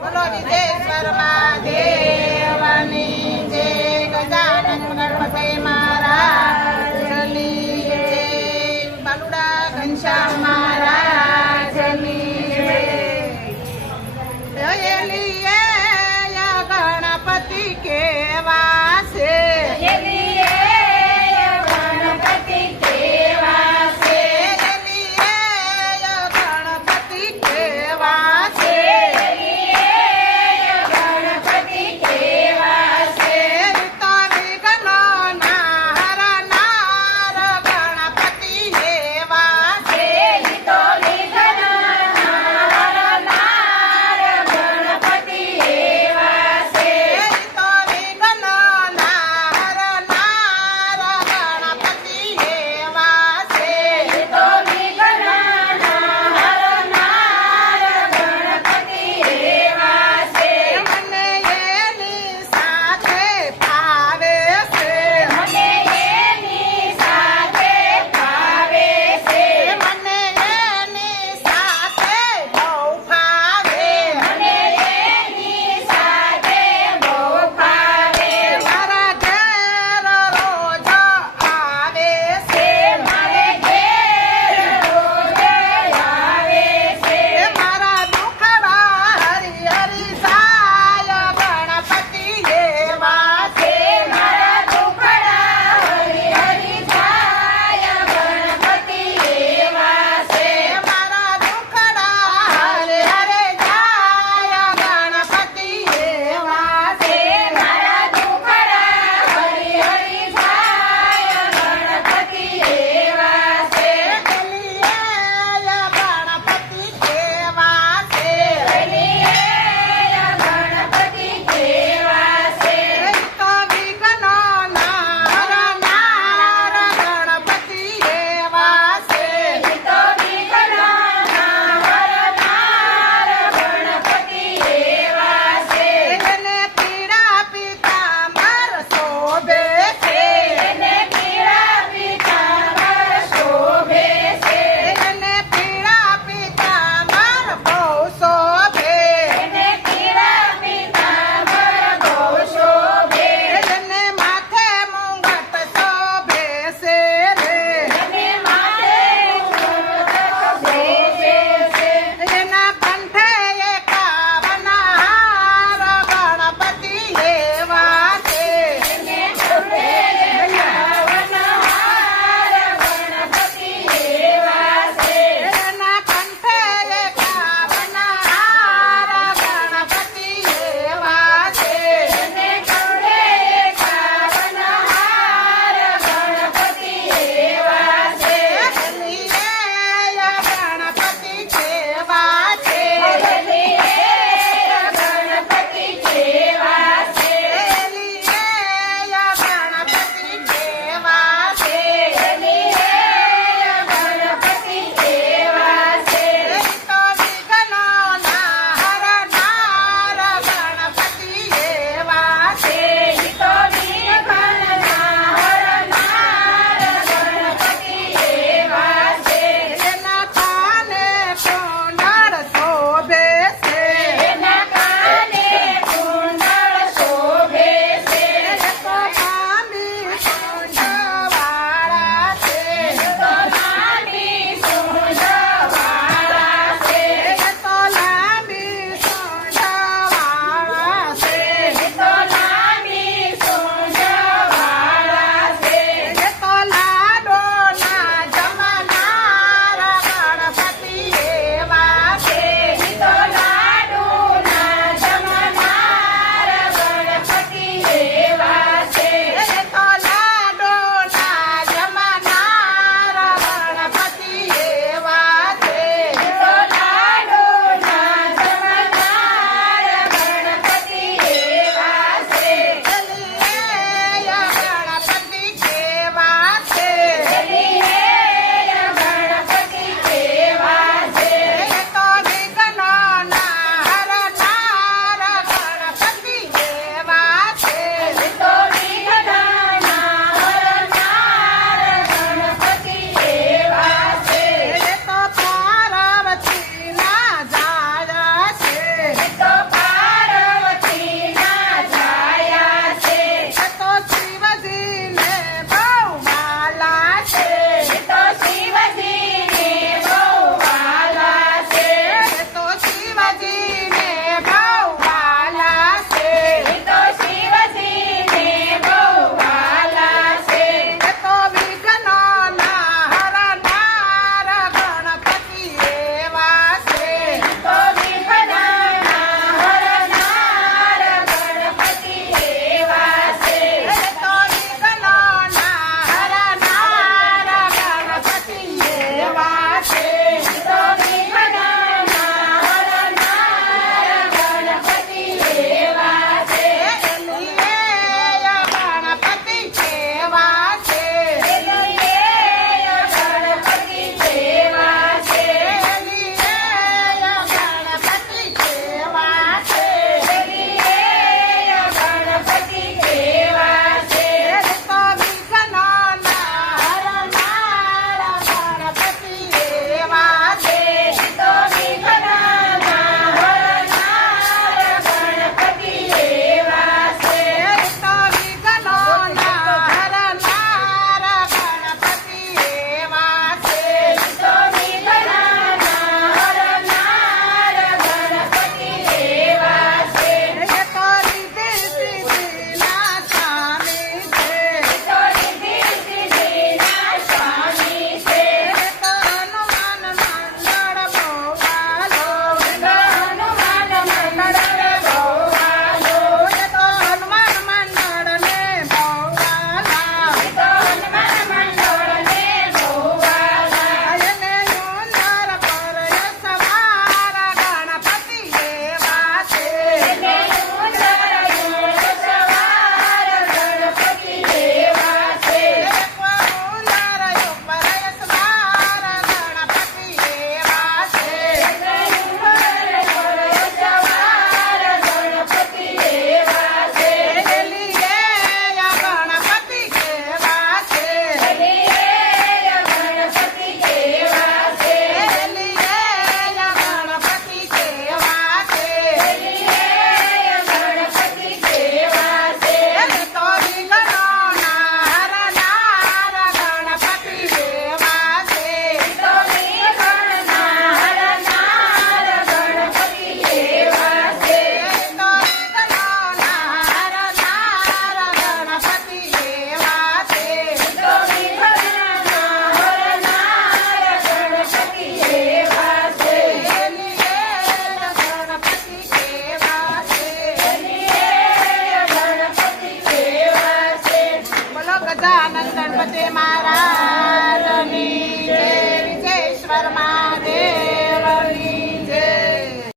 બોલો વિદેશ્વર મહાદેવની